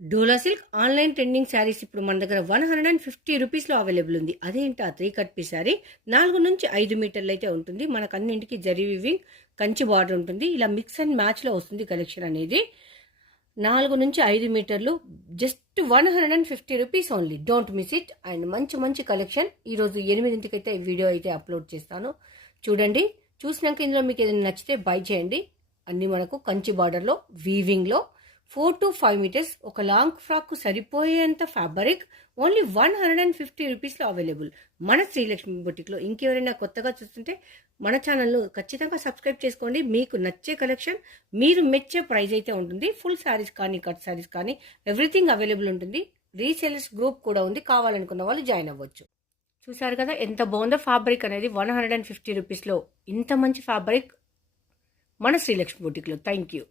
డోలా silk online trending saris ఇప్పుడు మన దగ్గర 150 రూపీస్లో అవైలబుల్ ఉంది. అదేంటి ఆ 3 కట్ పీస్ శారీ 4 నుంచి 5 మీటర్లు అయితే ఉంటుంది. మనకు అన్నింటికి జరీ వివింగ్ కంచి బార్డర్ ఉంటుంది. ఇలా మిక్స్ అండ్ మ్యాచ్లో వస్తుంది కలెక్షన్ అనేది. 4 నుంచి 5 మీటర్లు just 150 rupees only. Don't miss it. And మంచి మంచి కలెక్షన్ ఈరోజు 8ంటికి అయితే వీడియో అయితే అప్లోడ్ చేస్తాను. చూడండి, చూసినాక ఇందులో మీకు ఏదైనా నచ్చితే బై చేయండి. అన్ని మనకు కంచి బార్డర్లో వీవింగ్లో 4 to 5 మీటర్స్ ఒక లాంగ్ ఫ్రాక్ సరిపోయేంత ఫ్యాబ్రిక్ ఓన్లీ 150 రూపీస్లో అవైలబుల్ మన శ్రీలక్ష్మి బొటిక్లో. ఇంకెవరైనా కొత్తగా చూస్తుంటే మన ఛానల్ను ఖచ్చితంగా సబ్స్క్రైబ్ చేసుకోండి. మీకు నచ్చే కలెక్షన్, మీరు మెచ్చే ప్రైస్ అయితే ఉంటుంది. ఫుల్ శారీస్ కానీ కట్ శారీస్ కానీ ఎవ్రీథింగ్ అవైలబుల్ ఉంటుంది. రీసేలర్స్ గ్రూప్ కూడా ఉంది, కావాలనుకున్న వాళ్ళు జాయిన్ అవ్వచ్చు. చూసారు కదా ఎంత బాగుందో ఫ్యాబ్రిక్ అనేది. 150 రూపీస్లో ఇంత మంచి ఫ్యాబ్రిక్ మన శ్రీలక్ష్మి బొటిక్లో. Thank you.